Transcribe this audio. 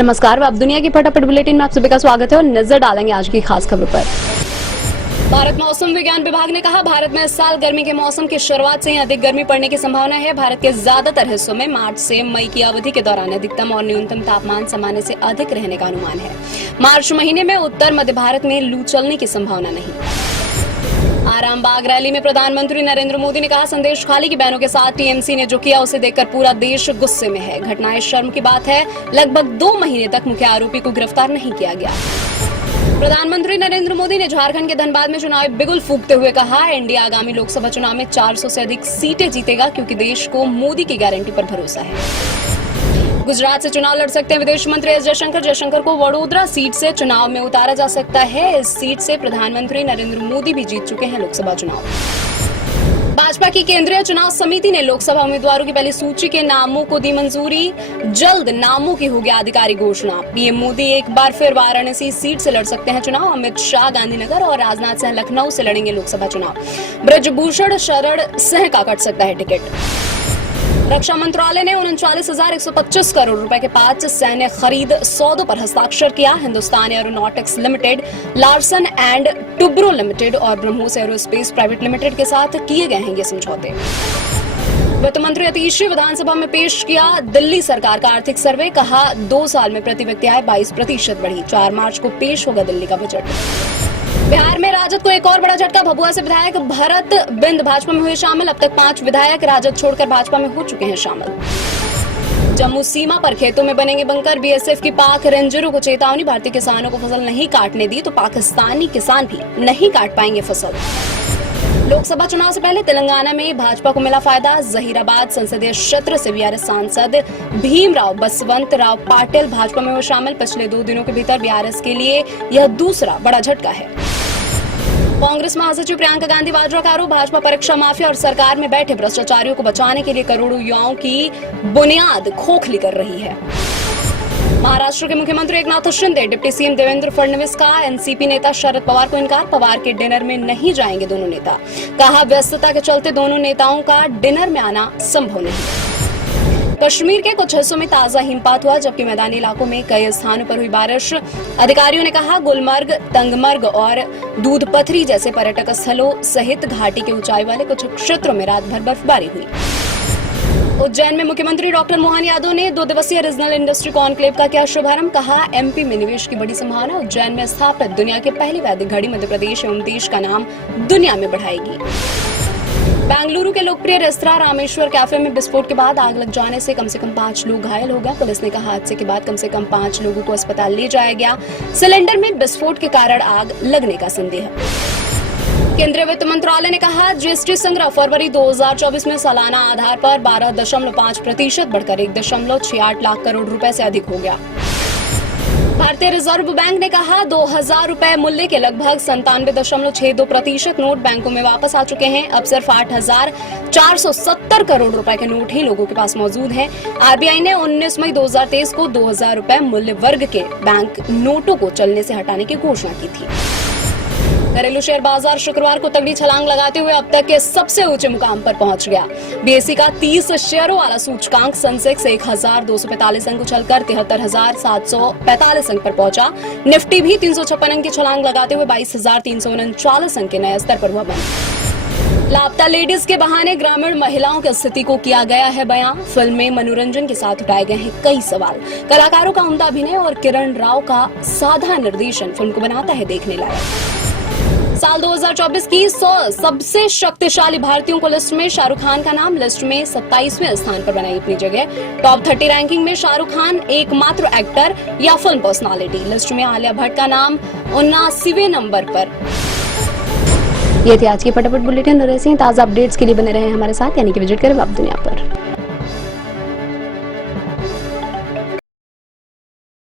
नमस्कार, अब दुनिया की फटाफट बुलेटिन में आप सभी का स्वागत है और नजर डालेंगे आज की खास खबर पर। भारत मौसम विज्ञान विभाग ने कहा, भारत में इस साल गर्मी के मौसम की शुरुआत से ही अधिक गर्मी पड़ने की संभावना है। भारत के ज्यादातर हिस्सों में मार्च से मई की अवधि के दौरान अधिकतम और न्यूनतम तापमान सामान्य से अधिक रहने का अनुमान है। मार्च महीने में उत्तर मध्य भारत में लू चलने की संभावना नहीं। आरामबाग रैली में प्रधानमंत्री नरेंद्र मोदी ने कहा, संदेश खाली की बहनों के साथ टीएमसी ने जो किया उसे देखकर पूरा देश गुस्से में है। घटना शर्म की बात है। लगभग 2 महीने तक मुख्य आरोपी को गिरफ्तार नहीं किया गया। प्रधानमंत्री नरेंद्र मोदी ने झारखंड के धनबाद में चुनावी बिगुल फूंकते हुए कहा, एनडीए आगामी लोकसभा चुनाव में 400 से अधिक सीटें जीतेगा क्योंकि देश को मोदी की गारंटी पर भरोसा है। गुजरात से चुनाव लड़ सकते हैं विदेश मंत्री एस जयशंकर। जयशंकर को वडोदरा सीट से चुनाव में उतारा जा सकता है। इस सीट से प्रधानमंत्री नरेंद्र मोदी भी जीत चुके हैं लोकसभा चुनाव। भाजपा की केंद्रीय चुनाव समिति ने लोकसभा उम्मीदवारों की पहली सूची के नामों को दी मंजूरी। जल्द नामों की होगी आधिकारिक घोषणा। पीएम मोदी एक बार फिर वाराणसी सीट से लड़ सकते हैं चुनाव। अमित शाह गांधीनगर और राजनाथ सिंह लखनऊ से लड़ेंगे लोकसभा चुनाव। ब्रजभूषण शरण सिंह का कट सकता है टिकट। रक्षा मंत्रालय ने 39,125 करोड़ रुपए के 5 सैन्य खरीद सौदों पर हस्ताक्षर किया। Hindustan aeronautics limited, Larsen and Toubro limited और ब्रह्मोस एरोस्पेस प्राइवेट लिमिटेड के साथ किए गए हैं ये समझौते। वित्त मंत्री अतीशी विधानसभा में पेश किया दिल्ली सरकार का आर्थिक सर्वे। कहा, 2 साल में प्रति व्यक्ति आय 22% बढ़ी। 4 मार्च को पेश होगा दिल्ली का बजट। बिहार में राजद को एक और बड़ा झटका। भभुआ से विधायक भरत बिंद भाजपा में हुए शामिल। अब तक 5 विधायक राजद छोड़कर भाजपा में हो चुके हैं शामिल। जम्मू सीमा पर खेतों में बनेंगे बंकर। बीएसएफ की पाक रेंजरों को चेतावनी, भारतीय किसानों को फसल नहीं काटने दी तो पाकिस्तानी किसान भी नहीं काट पाएंगे फसल। लोकसभा चुनाव से पहले तेलंगाना में भाजपा को मिला फायदा। जहीराबाद संसदीय क्षेत्र से बीआरएस सांसद भीमराव बसवंत राव पाटिल भाजपा में हुए शामिल। पिछले 2 दिनों के भीतर बीआरएस के लिए यह दूसरा बड़ा झटका है। कांग्रेस महासचिव प्रियंका गांधी वाड्रा का आरोप, भाजपा परीक्षा माफिया और सरकार में बैठे भ्रष्टाचारियों को बचाने के लिए करोड़ों युवाओं की बुनियाद खोखली कर रही है। महाराष्ट्र के मुख्यमंत्री एकनाथ शिंदे, डिप्टी सीएम देवेंद्र फडणवीस का एनसीपी नेता शरद पवार को इनकार। पवार के डिनर में नहीं जाएंगे दोनों नेता। कहा, व्यस्तता के चलते दोनों नेताओं का डिनर में आना संभव नहीं। कश्मीर के कुछ हिस्सों में ताजा हिमपात हुआ जबकि मैदानी इलाकों में कई स्थानों पर हुई बारिश। अधिकारियों ने कहा, गुलमर्ग, तंगमर्ग और दूधपथरी जैसे पर्यटक स्थलों सहित घाटी के ऊंचाई वाले कुछ क्षेत्रों में रात भर बर्फबारी हुई। उज्जैन में मुख्यमंत्री डॉक्टर मोहन यादव ने 2 दिवसीय रीजनल इंडस्ट्री कॉन्क्लेव का किया शुभारंभ। कहा, एमपी में निवेश की बड़ी संभावना। उज्जैन में स्थापित दुनिया की पहली वैदिक घड़ी मध्य प्रदेश एवं देश का नाम दुनिया में बढ़ाएगी। बेंगलुरु के लोकप्रिय रेस्तरां रामेश्वर कैफे में विस्फोट के बाद आग लग जाने से कम 5 लोग घायल हो गए। पुलिस ने कहा, हादसे के बाद कम से कम 5 लोगों को अस्पताल ले जाया गया। सिलेंडर में विस्फोट के कारण आग लगने का संदेह है। केंद्रीय वित्त मंत्रालय ने कहा, जीएसटी संग्रह फरवरी 2024 में सालाना आधार पर 12.5% बढ़कर 1.68 लाख करोड़ रुपए से अधिक हो गया। भारतीय रिजर्व बैंक ने कहा, 2000 रुपए मूल्य के लगभग 97.62% नोट बैंकों में वापस आ चुके हैं। अब सिर्फ 8,470 करोड़ रुपए के नोट ही लोगों के पास मौजूद हैं। आरबीआई ने 19 मई 2023 को 2000 रुपए मूल्य वर्ग के बैंक नोटों को चलने से हटाने की घोषणा की थी। घरेलू शेयर बाजार शुक्रवार को तगड़ी छलांग लगाते हुए अब तक के सबसे ऊंचे मुकाम पर पहुंच गया। बीएसई का 30 शेयरों वाला सूचकांक सेंसेक्स 1,245 अंक उछलकर 73,745 अंक पर पहुंचा। निफ्टी भी 356 अंक की छलांग लगाते हुए 22,339 अंक के नए स्तर पर हुआ बंद। लापता लेडीज के बहाने ग्रामीण महिलाओं की स्थिति को किया गया है बयां। फिल्म में मनोरंजन के साथ उठाए गए हैं कई सवाल। कलाकारों का उम्दा अभिनय और किरण राव का साधा निर्देशन फिल्म को बनाता है देखने लायक। साल 2024 की 100 सबसे शक्तिशाली भारतीयों को लिस्ट में शाहरुख खान का नाम। लिस्ट में 27वें स्थान पर बनाई अपनी जगह। टॉप 30 रैंकिंग में शाहरुख खान एकमात्र एक्टर या फिल्म पर्सनालिटी। लिस्ट में आलिया भट्ट का नाम 79वें नंबर पर। ये थी आज की फटाफट बुलेटिन। और ऐसे ही ताजा अपडेट्स के लिए बने रहे हमारे साथ, यानी कि विजिट करें अब दुनिया पर।